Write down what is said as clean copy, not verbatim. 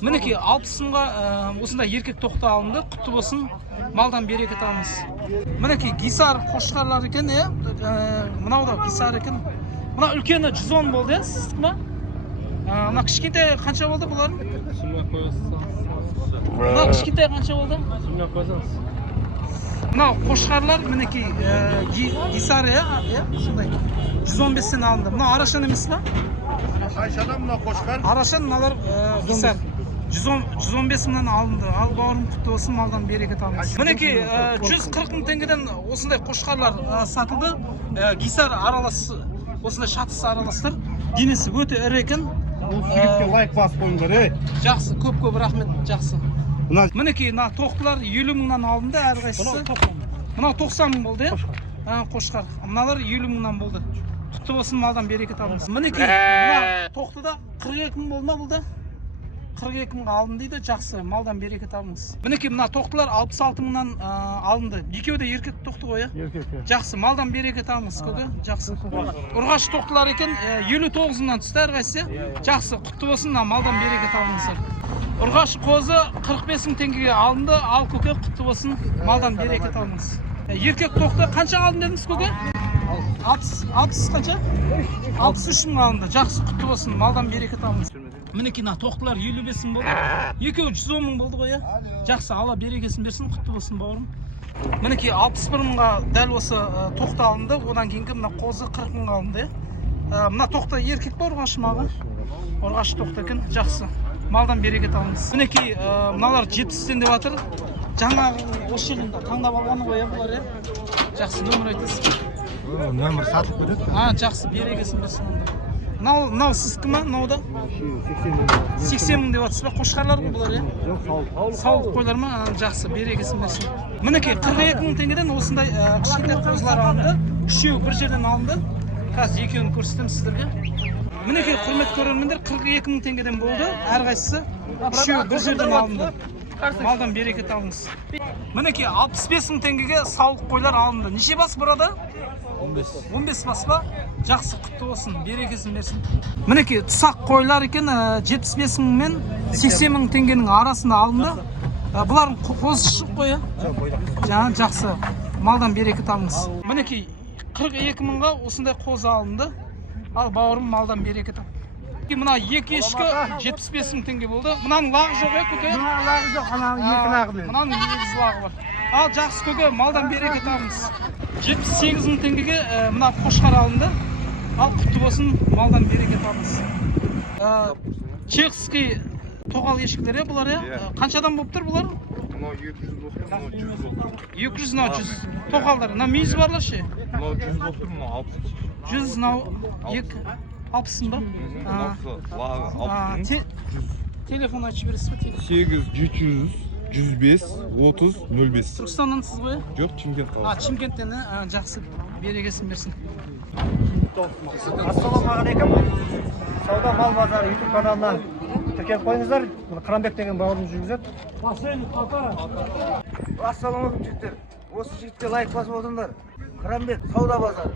Мінекей 60 мыңға осындай еркек тоқты алынды. Құтты болсын, малдан берекет алыңыз. Мінекей гисар қошқарлар екен, мынау да гисар екен. Мына үлкені 110 болды, сіздікі ма? Мына кішкентай қанша болды бұлар? Мына кішкентай қанша болды? Мынау қошқарлар мінекей гисар, сондай 115-тен алынды. Мына арашан емес па? Қаншадан мына қошқар? Арашан мыналар гисар 115 мыңнан алынды. Ал бауырым құтты болсын, малдан берекет алыңыз. Мінекей 140 мың теңгеден осындай қошқарлар сатылды. Гисар аралас, осындай шатысы араластыр. Денесі өте ірі екен. Жігітке лайк басып қойыңдар, Жақсы, көп рахмет, жақсы. Мінекей мына тоқтылар 50 мыңнан алынды әрқайсысы. Мынау 90 мың болды, қошқар. Мыналар 50 мыңнан болды. Құтты болсын, малдан берекет алыңыз. Мінекей мына тоқтыда 42 мың болды ма болды? 42 мыңға алынды дейді, жақсы, малдан берекет алыңыз. Мінекей мына тоқтылар 66 мыңнан алынды. Екеуі де еркек тоқты ғой, Жақсы, малдан берекет алыңыз, көке, жақсы. Ұрғаш тоқтылар екен, 59 мыңнан түсті әрқайсысы. Жақсы, құтты болсын, малдан берекет алыңыздар. Ұрғаш қозы 45 мың теңгеге алынды, ал көке, құтты болсын, малдан берекет алыңыз. Еркек тоқты қанша алынды дедіңіз, көке? 60 қанша? 63 мың алынды. Жақсы, құтты болсын, малдан берекет алыңыз. Мінекей тоқтылар 55 мың болды. Екеуі 110 мың болды ғой, Жақсы, Алла берекесін берсін, құтты болсын, бауырым. Мінекей 61 мыңға дәл осы тоқты алынды. Одан кейінгі мына қозы 40 мыңға алынды. Мына тоқты еркек па, ұрғашы мағы? Ұрғашы тоқты екен, жақсы. Малдан берекет алыңыз. Мінекей мыналар 70-тен деп жатыр. Жаңағы осы жерден таңдап алғаны ғой, бұлар, Жақсы, нөмір айтасыз. Нөмір сатып береді. Жақсы, берекесін берсін. Мынау сіздікі ма, мынау да? 80 мың деп жатсыз ба, қошқарлар ғой бұлар, Саулық қойлар ма? Жақсы, берекесін берсін. Мінекей 42 мың теңгеден осындай кішкентай қозылар алынды. Үшеуі бір жерден алынды. Қазір екеуін көрсетемін сіздерге. Мінекей құрмет көрермендер, 42 мың теңгеден болды. Әрқайсысы үшеуі бір жерден алынды. Малдан берекет алыңыз. Мінекей 65 мың теңгеге саулық қойлар алынды. Неше бас burada? 15 бас па? Жақсы, құтты болсын, берекесін берсін. Мінекей тұсақ қойлар екен, 75 мың мен 80 мың теңгенің арасында алынды. Бұлардың қозы шық қой, Жақсы, малдан берекет алыңыз. Мінекей 42 мыңға осындай қозы алынды. Ал бауырым, малдан берекет алыңыз. Мына екі ешкі 75 мың теңге болды. Мұнаның лағы жоқ, көке? Мұнаның лағы жоқ, екі лағы мен. Мұнаның негіз лағы бар. Ал жақсы, көке, малдан берекет алыңыз. 78 мың теңгеге мына қошқар алынды. Ал құтты болсын, малдан берекет алыңыз. Чехский тоғал ешкілер, бұлар, Қаншадан болып тұр бұлар? 200-100 тоқалдар. Мүйізі барлар ше? 100 болып тұр, 60. 100, 60 ба? Телефон айтшы бересіз ба? 8-700 105 30 05. Түркістаннан сіз ғой? Жоқ, Чимкент қаласы. Чимкенттен, жақсы, берекесін берсін. Ассалаумағалейкум. Сауда мал базары YouTube каналынан тіркеліп қойыңыздар. Қыранбек деген бауырымыз жүргізеді. Ассалаумағалейкум жігіттер. Осы жігітке лайк басып отырыңдар. Қыранбек сауда базары.